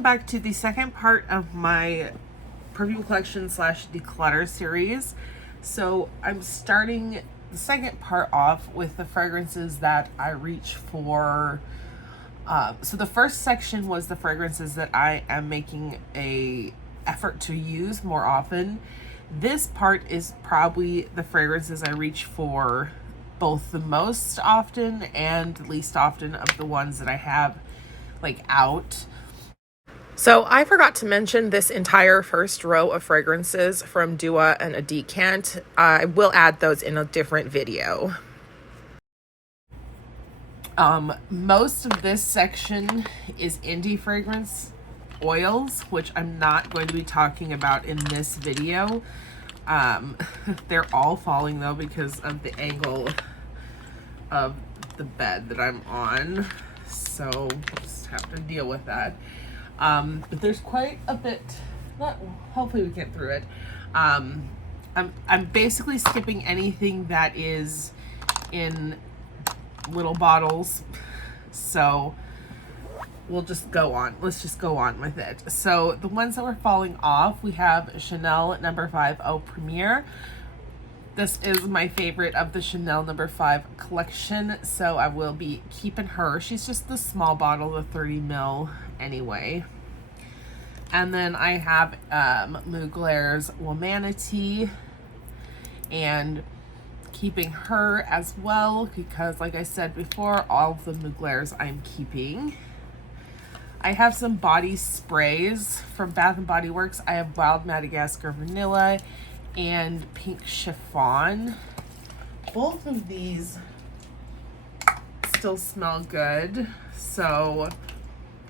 welcome back to the second part of my perfume collection slash declutter series. So I'm starting the second part off with the fragrances that I reach for. So the first section was the fragrances that I am making a effort to use more often. This part is probably the fragrances I reach for both the most often and least often of the ones that I have like out. So I forgot to mention this entire first row of fragrances from Dua and a Decant. I will add those in a different video. Most of this section is indie fragrance oils, which I'm not going to be talking about in this video. They're all falling though because of the angle of the bed that I'm on. So just have to deal with that. But there's quite a bit, hopefully we get through it. I'm basically skipping anything that is in little bottles. So we'll just go on. Let's just go on with it. So the ones that were falling off, we have Chanel No. 5 Eau Premiere. This is my favorite of the Chanel No. 5 collection, so I will be keeping her. She's just the small bottle, the 30 ml anyway. And then I have Mugler's Womanity, and keeping her as well because, like I said before, all of the Muglers I'm keeping. I have some body sprays from Bath & Body Works. I have Wild Madagascar Vanilla and Pink Chiffon. Both of these still smell good, so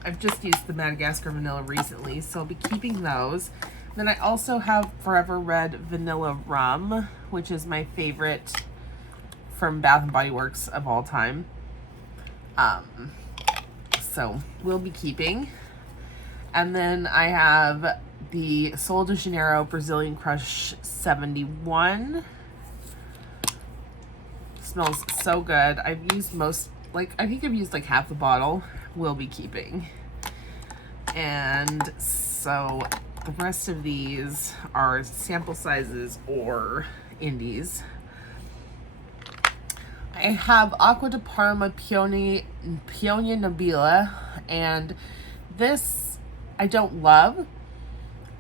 I've just used the Madagascar Vanilla recently, so I'll be keeping those. Then I also have Forever Red Vanilla Rum, which is my favorite from Bath & Body Works of all time. So we'll be keeping. And then I have the Sol de Janeiro Brazilian Crush 71. Smells so good. I've used I think I've used like half the bottle. Will be keeping. And so the rest of these are sample sizes or indies. I have Acqua di Parma Pione Nobile, and this I don't love.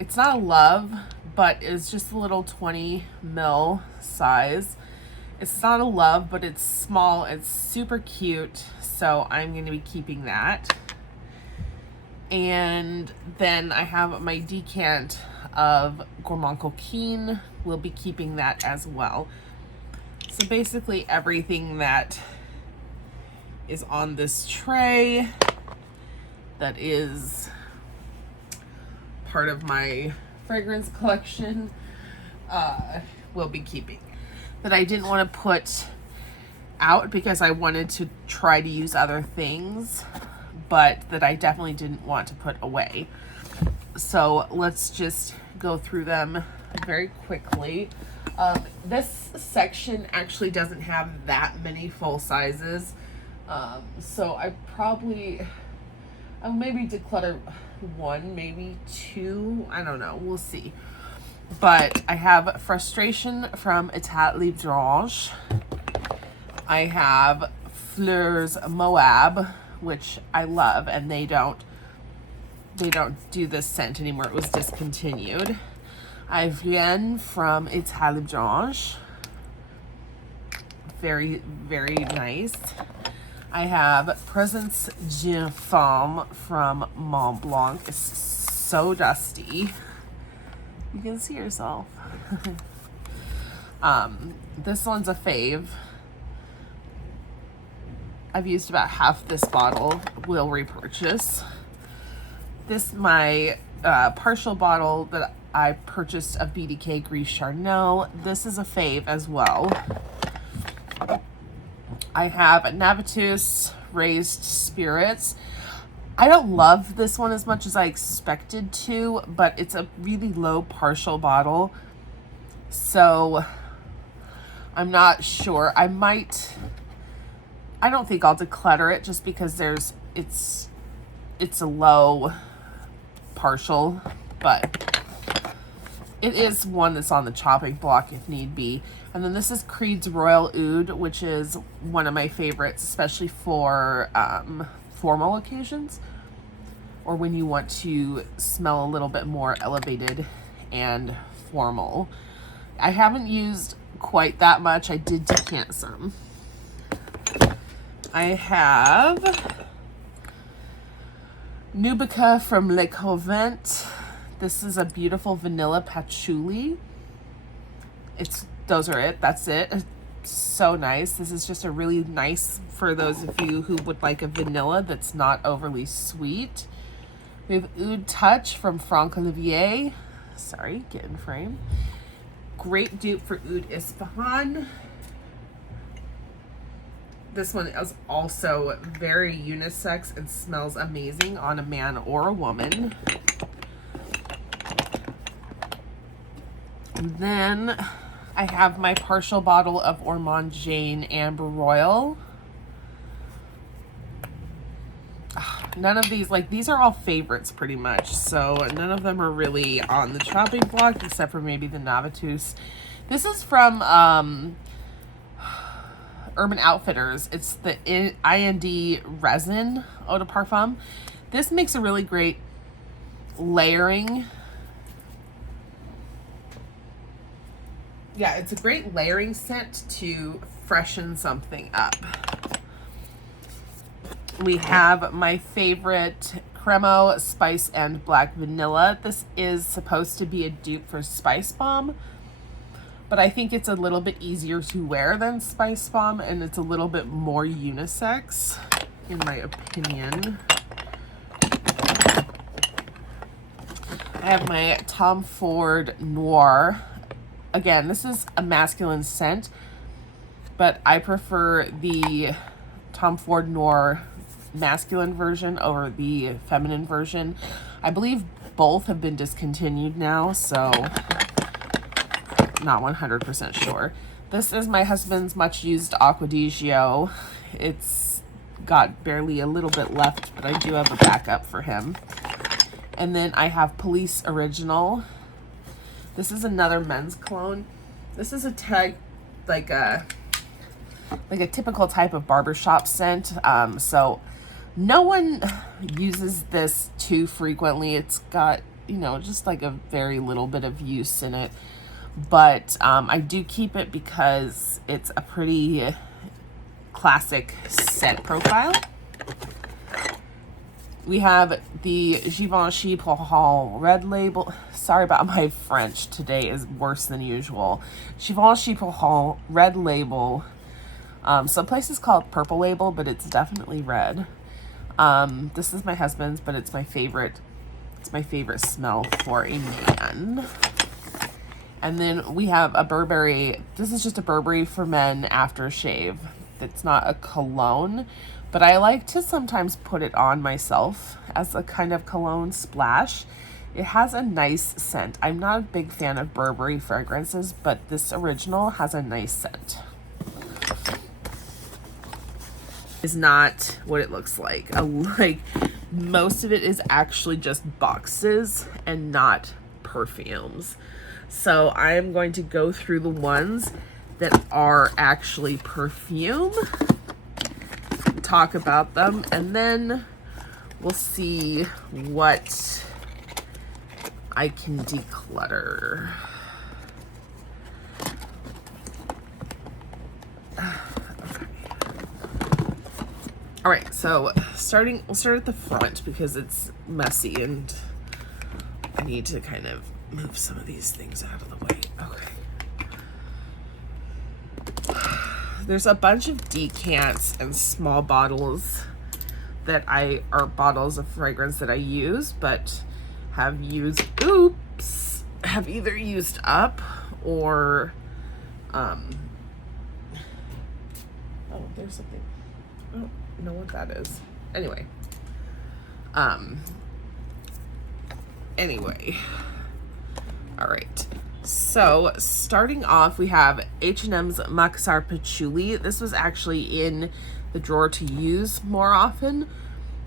It's not a love, but it's just a little 20 ml size. It's not a love, but it's small. It's super cute, so I'm going to be keeping that. And then I have my decant of Gourmand Coquine. We'll be keeping that as well. So basically everything that is on this tray that is part of my fragrance collection will be keeping. That I didn't want to put out because I wanted to try to use other things, but that I definitely didn't want to put away. So let's just go through them very quickly. This section actually doesn't have that many full sizes. So I probably, I'll maybe declutter one, maybe two. I don't know. We'll see. But I have Frustration from Etat Libre. I have Fleurs Moab, which I love, and they don't do this scent anymore. It was discontinued. I have Rien from Etat Libre. Very, very nice. I have Presence Jeune Femme from Mont Blanc. It's so dusty. You can see yourself. This one's a fave. I've used about half this bottle. Will repurchase. This my partial bottle that I purchased of BDK Gris Charnel. This is a fave as well. I have Navitus Raised Spirits. I don't love this one as much as I expected to, but it's a really low partial bottle. So I'm not sure. I don't think I'll declutter it just because it's a low partial, but it is one that's on the chopping block if need be. And then this is Creed's Royal Oud, which is one of my favorites, especially for formal occasions or when you want to smell a little bit more elevated and formal. I haven't used quite that much. I did decant some. I have Nubica from Le Convent. This is a beautiful vanilla patchouli. Those are it. That's it. It's so nice. This is just a really nice for those of you who would like a vanilla that's not overly sweet. We have Oud Touch from Franck Olivier. Sorry, get in frame. Great dupe for Oud Isfahan. This one is also very unisex and smells amazing on a man or a woman. And then I have my partial bottle of Ormond Jane Amber Royal. None of these, like, these are all favorites pretty much, so none of them are really on the chopping block except for maybe the Navitus. This is from Urban Outfitters. It's the IND resin eau de parfum. This makes a really great layering. Yeah, it's a great layering scent to freshen something up. We have my favorite Cremo Spice and Black Vanilla. This is supposed to be a dupe for Spice Bomb, but I think it's a little bit easier to wear than Spice Bomb, and it's a little bit more unisex, in my opinion. I have my Tom Ford Noir. Again, this is a masculine scent, but I prefer the Tom Ford Noir masculine version over the feminine version. I believe both have been discontinued now, so not 100% sure. This is my husband's much used Acqua di Gio. It's got barely a little bit left, but I do have a backup for him. And then I have Police Original. This is another men's cologne. This is a tag, like a typical type of barbershop scent. So no one uses this too frequently. It's got, you know, just like a very little bit of use in it. But I do keep it because it's a pretty classic scent profile. We have the Givenchy Pour Red Label. Sorry about my French. Today is worse than usual. Givenchy Pour Red Label. Some places call it Purple Label, but it's definitely red. This is my husband's, but it's my favorite. It's my favorite smell for a man. And then we have a Burberry. This is just a Burberry for Men aftershave. It's not a cologne, but I like to sometimes put it on myself as a kind of cologne splash. It has a nice scent. I'm not a big fan of Burberry fragrances, but this original has a nice scent. Is not what it looks like. Like, most of it is actually just boxes and not perfumes. So I am going to go through the ones that are actually perfume, talk about them, and then we'll see what I can declutter. All right, so we'll start at the front because it's messy and I need to kind of move some of these things out of the way. Okay. There's a bunch of decants and small bottles that are bottles of fragrance that I use, but have either used up or, oh, there's something. Oh, I know what that is. Anyway. All right. So starting off, we have H&M's Macassar Patchouli. This was actually in the drawer to use more often,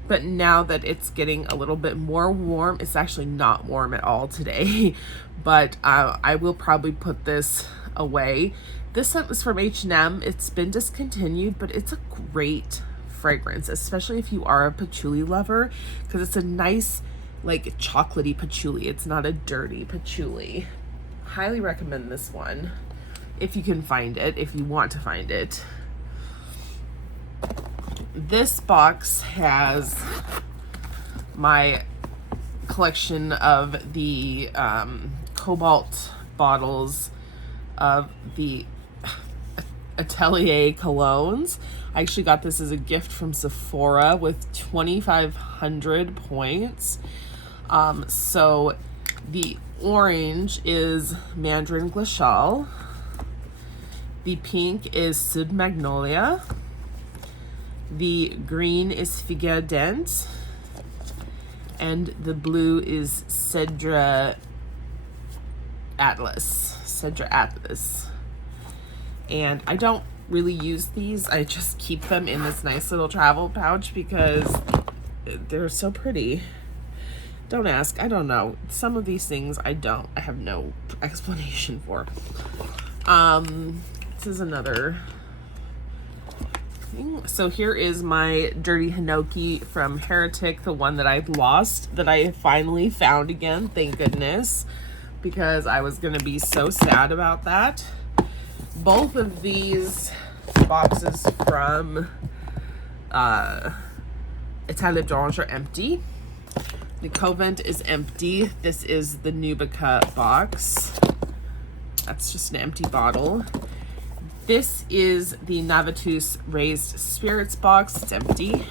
But now that it's getting a little bit more warm, it's actually not warm at all today, but I will probably put this away. This scent was from H&M. It's been discontinued, but it's a great fragrance, especially if you are a patchouli lover, because it's a nice, like, chocolatey patchouli. It's not a dirty patchouli. Highly recommend this one if you can find it, if you want to find it. This box has my collection of the cobalt bottles of the Atelier colognes. I actually got this as a gift from Sephora with 2,500 points. So the orange is Mandarin Glacial. The pink is Sud Magnolia. The green is Figueres Dense. And the blue is Cedra Atlas. Cedra Atlas. And I don't really use these. I just keep them in this nice little travel pouch because they're so pretty. Don't ask. I don't know. Some of these things I have no explanation for. This is another thing. So here is my Dirty Hinoki from Heretic, the one that I lost, that I finally found again. Thank goodness, because I was going to be so sad about that. Both of these boxes from Italie Blanche are empty. The Covent is empty. This is the Nubica box. That's just an empty bottle. This is the Navitus Raised Spirits box. It's empty.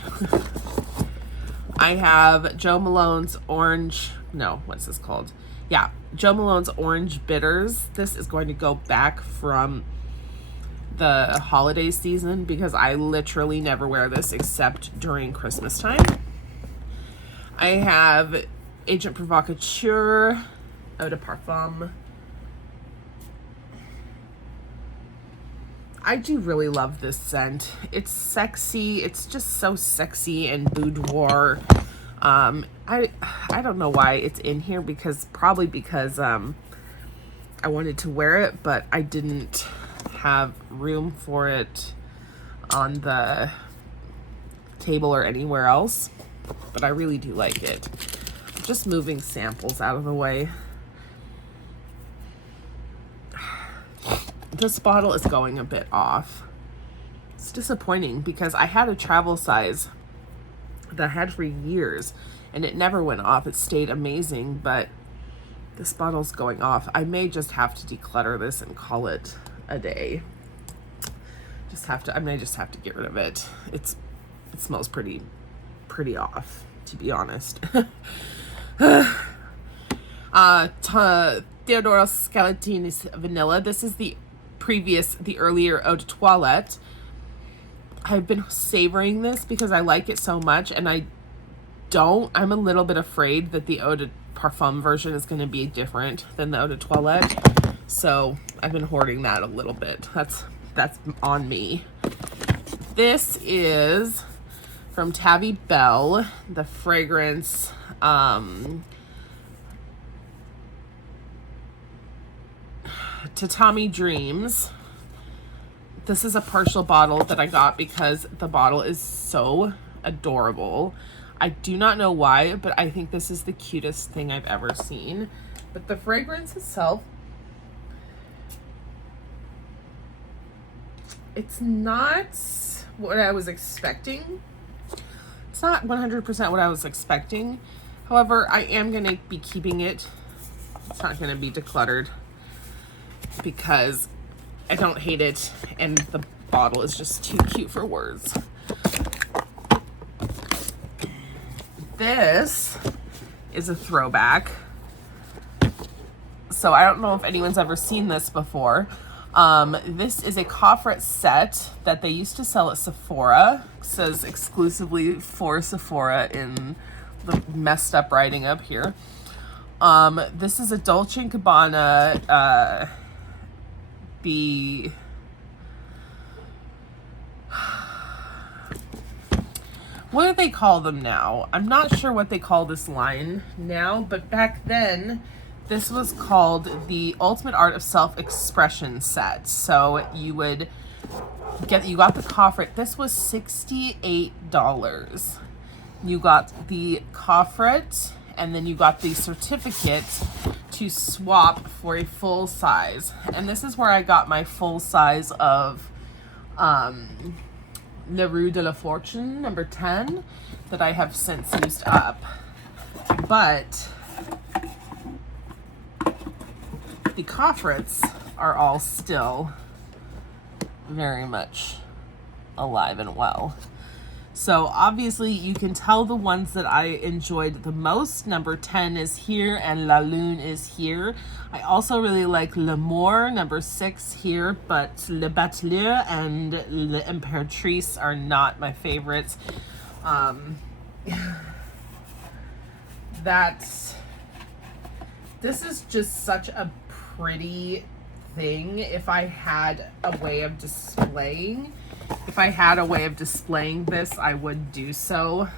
I have Joe Malone's Orange, no, what's this called? Yeah, Joe Malone's Orange Bitters. This is going to go back from the holiday season because I literally never wear this except during Christmas time. I have Agent Provocateur Eau de Parfum. I do really love this scent. It's sexy. It's just so sexy and boudoir. I don't know why it's in here, because probably because I wanted to wear it, but I didn't have room for it on the table or anywhere else. But I really do like it. Just moving samples out of the way. This bottle is going a bit off. It's disappointing because I had a travel size that I had for years and it never went off. It stayed amazing, but this bottle's going off. I may just have to declutter this and call it a day. I may just have to get rid of it. It smells pretty off, to be honest. Theodoros Skeletinis Vanilla. This is the earlier Eau de Toilette. I've been savoring this because I like it so much, and I'm a little bit afraid that the Eau de Parfum version is going to be different than the Eau de Toilette. So I've been hoarding that a little bit. That's on me. This is from Tabby Bell, the fragrance Tatami Dreams. This is a partial bottle that I got because the bottle is so adorable. I do not know why, but I think this is the cutest thing I've ever seen. But the fragrance itself, it's not what I was expecting. It's not 100% what I was expecting. However, I am going to be keeping it. It's not going to be decluttered because I don't hate it, and the bottle is just too cute for words. This is a throwback. So I don't know if anyone's ever seen this before. This is a coffret set that they used to sell at Sephora. It says exclusively for Sephora in the messed up writing up here. This is a Dolce & Gabbana, what do they call them now? I'm not sure what they call this line now, but back then, this was called the Ultimate Art of Self-Expression set. So you would you got the coffret. This was $68. You got the coffret, and then you got the certificate to swap for a full size. And this is where I got my full size of Le Rue de la Fortune number 10 that I have since used up. But the coffrets are all still very much alive and well. So obviously you can tell the ones that I enjoyed the most. Number 10 is here and La Lune is here. I also really like L'Amour, number 6 here, but Le Batelier and L'Imperatrice are not my favorites. This is just such a pretty thing. If I had a way of displaying this, I would do so,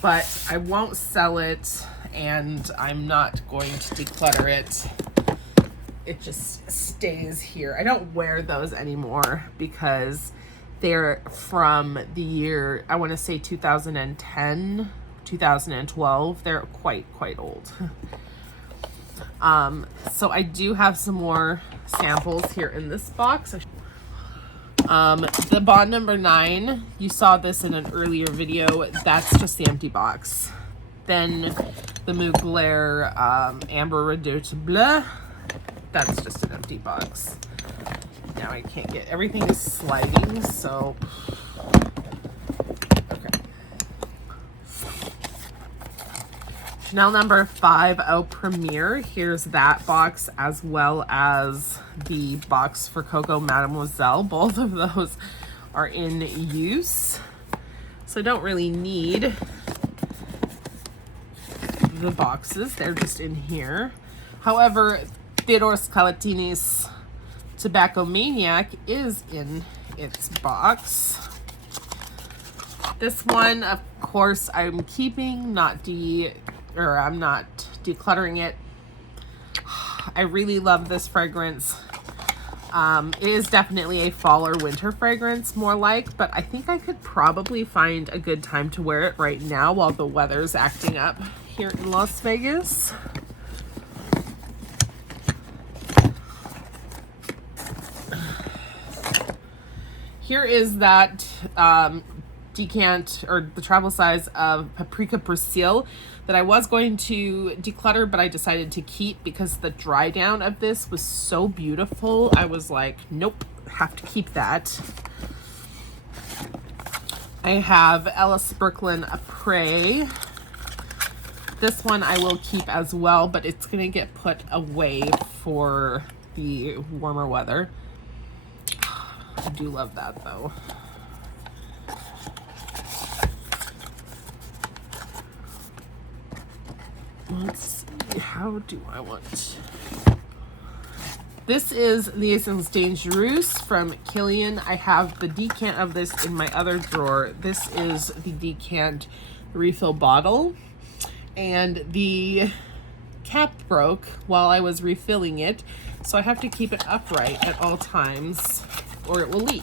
but I won't sell it, and I'm not going to declutter it. It just stays here. I don't wear those anymore because they're from the year, I want to say 2010, 2012. They're quite old. So I do have some more samples here in this box. The Bond number 9, you saw this in an earlier video. That's just the empty box. Then the Mugler Amber Redoute Bleu, that's just an empty box. Now I can't get, everything is sliding, so okay. Chanel number 5 Eau Premier. Here's that box, as well as the box for Coco Mademoiselle. Both of those are in use, so I don't really need the boxes. They're just in here. However, Theodore Scalatini's Tobacco Maniac is in its box. This one, of course, I'm keeping, I'm not decluttering it. I really love this fragrance. It is definitely a fall or winter fragrance, more like, but I think I could probably find a good time to wear it right now while the weather's acting up here in Las Vegas. Here is that decant, or the travel size of Paprika Persil that I was going to declutter, but I decided to keep because the dry down of this was so beautiful. I was like, nope, have to keep that. I have Ellis Brooklyn Après. This one I will keep as well, but it's gonna get put away for the warmer weather. I do love that though. Let's see, how do I want? This is Liaisons Dangereuses from Kilian. I have the decant of this in my other drawer. This is the decant refill bottle, and the cap broke while I was refilling it, so I have to keep it upright at all times or it will leak.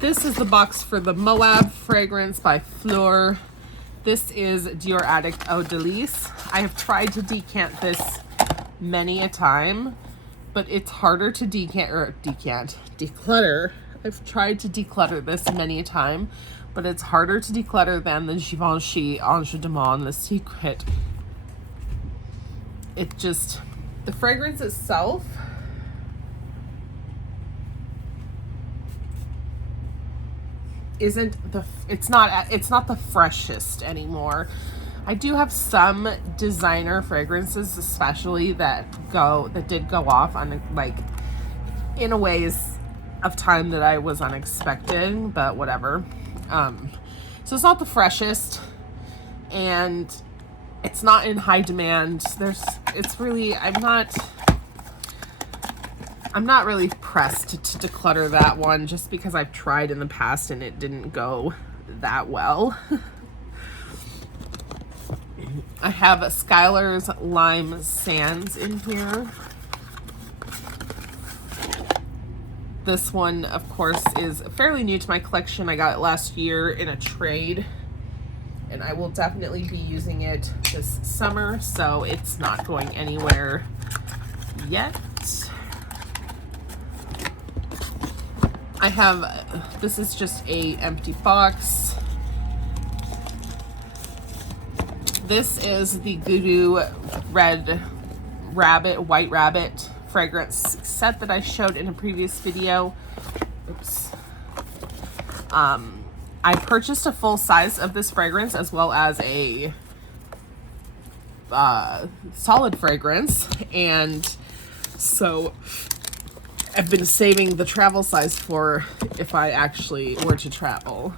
This is the box for the Moab fragrance by Fleur. This is Dior Addict Eau de Lis. I have tried to decant this many a time, but it's harder to declutter. I've tried to declutter this many a time, but it's harder to declutter than the Givenchy Ange de Monde Le Secret. It just, the fragrance itself it's not the freshest anymore. I do have some designer fragrances, especially that did go off on, like, in a ways of time that I was unexpected, but whatever. So it's not the freshest, and it's not in high demand. I'm not really pressed to declutter that one just because I've tried in the past and it didn't go that well. I have Skylar's Lime Sands in here. This one, of course, is fairly new to my collection. I got it last year in a trade, and I will definitely be using it this summer, so it's not going anywhere yet. I have, this is just a empty box. This is the goooo White Rabbit fragrance set that I showed in a previous video. Oops. I purchased a full size of this fragrance as well as a solid fragrance, and so I've been saving the travel size for if I actually were to travel.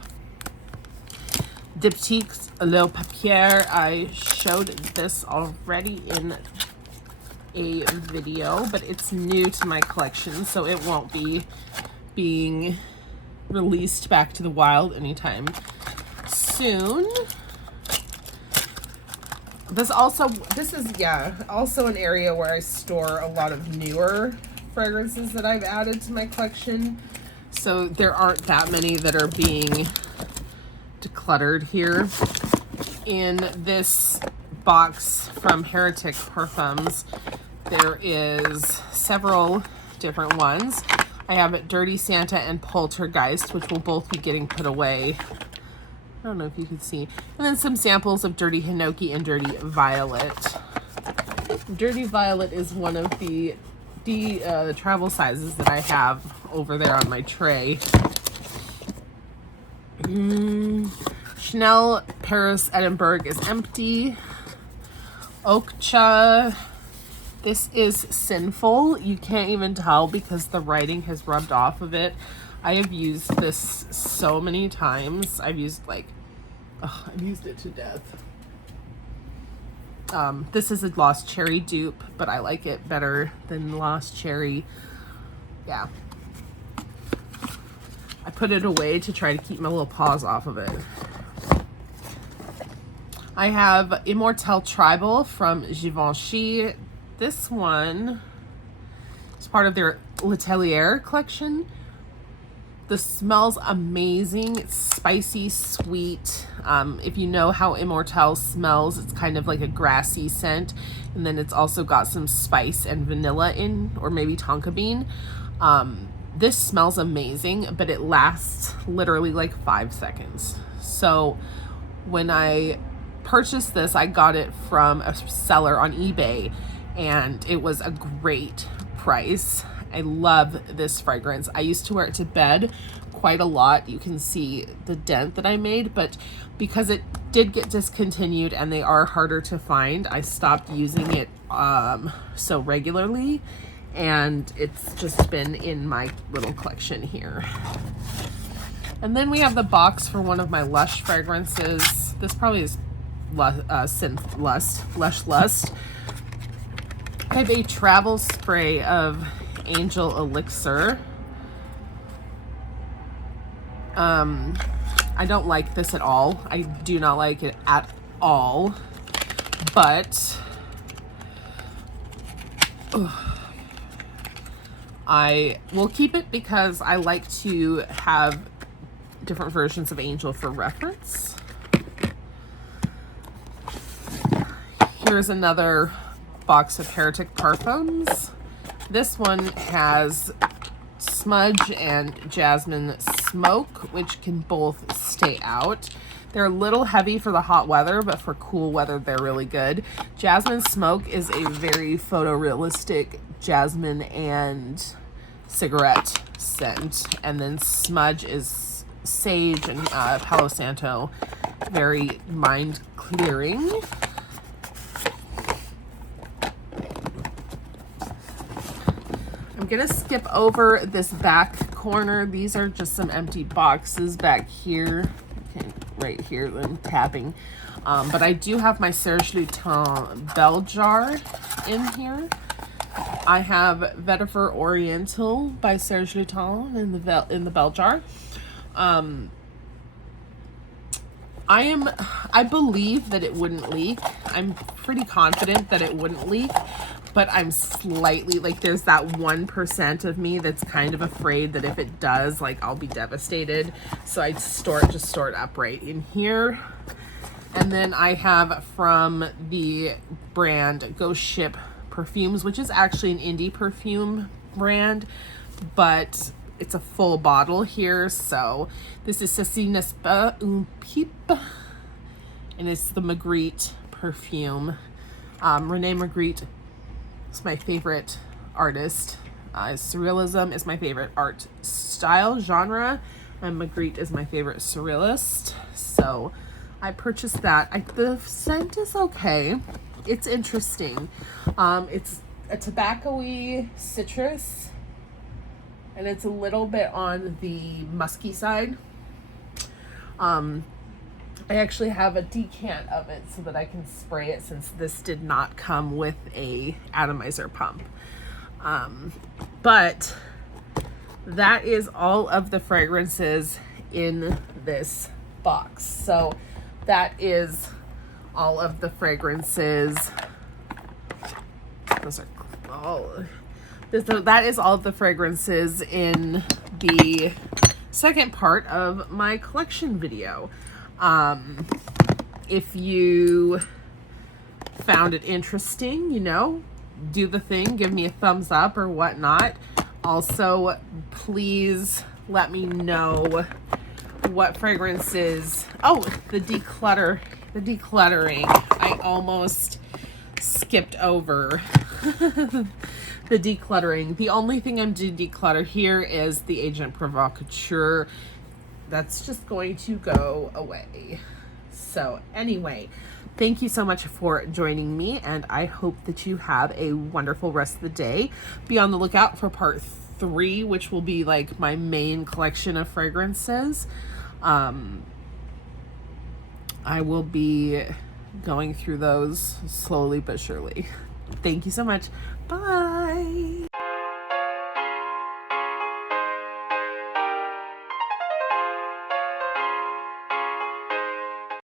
Diptyque Le Papier, I showed this already in a video, but it's new to my collection, so it won't be being released back to the wild anytime soon. This is also an area where I store a lot of newer fragrances that I've added to my collection, so there aren't that many that are being decluttered here. In this box from Heretic Parfums, there is several different ones. I have Dirty Santa and Poltergeist, which will both be getting put away. I don't know if you can see. And then some samples of Dirty Hinoki and Dirty Violet. Dirty Violet is one of the travel sizes that I have over there on my tray. Chanel Paris Edinburgh is empty. Okja, this is Sinful. You can't even tell because the writing has rubbed off of it. I have used this so many times. I've used I've used it to death. This is a Lost Cherry dupe, but I like it better than Lost Cherry. Yeah. I put it away to try to keep my little paws off of it. I have Immortelle Tribal from Givenchy. This one is part of their L'Atelier collection. This smells amazing. It's spicy, sweet. If you know how Immortelle smells, it's kind of like a grassy scent. And then it's also got some spice and vanilla in, or maybe tonka bean. This smells amazing, but it lasts literally like 5 seconds. So when I purchased this, I got it from a seller on eBay, and it was a great price. I love this fragrance. I used to wear it to bed quite a lot. You can see the dent that I made, but because it did get discontinued and they are harder to find, I stopped using it so regularly, and it's just been in my little collection here. And then we have the box for one of my Lush fragrances. This probably is Synth Lust, Lush Lust. I have a travel spray of Angel Elixir. I don't like this at all. I do not like it at all, but I will keep it because I like to have different versions of Angel for reference. Here's another box of Heretic Parfums. This one has Smudge and Jasmine Smoke, which can both stay out. They're a little heavy for the hot weather, but for cool weather, they're really good. Jasmine Smoke is a very photorealistic jasmine and cigarette scent. And then Smudge is sage and Palo Santo, very mind clearing. I'm gonna skip over this back corner. These are just some empty boxes back here. Okay, right here, I'm tapping. But I do have my Serge Lutens Bell Jar in here. I have Vetiver Oriental by Serge Lutens in the bell jar. I believe that it wouldn't leak. I'm pretty confident that it wouldn't leak, but I'm slightly, like, there's that 1% of me that's kind of afraid that if it does, like, I'll be devastated. So I just store it upright in here. And then I have from the brand Go Ship Perfumes, which is actually an indie perfume brand, but it's a full bottle here. So this is Ceci N'est Pas Un Pipe, and it's the Magritte perfume. Renee Magritte is my favorite artist. Surrealism is my favorite art style genre, and Magritte is my favorite surrealist. So I purchased that. The scent is okay. It's interesting. It's a tobacco-y citrus, and it's a little bit on the musky side. I actually have a decant of it so that I can spray it, since this did not come with a atomizer pump. But that is all of the fragrances in this box. So that is all of the fragrances. Those are all. So that is all of the fragrances in the second part of my collection video. If you found it interesting, you know, do the thing, give me a thumbs up or whatnot. Also, please let me know what fragrances. Oh, the decluttering. I almost skipped over the decluttering. The only thing I'm to declutter here is the Agent Provocateur. That's just going to go away. So anyway, thank you so much for joining me, and I hope that you have a wonderful rest of the day. Be on the lookout for part 3, which will be like my main collection of fragrances. I will be going through those slowly but surely. Thank you so much. Bye.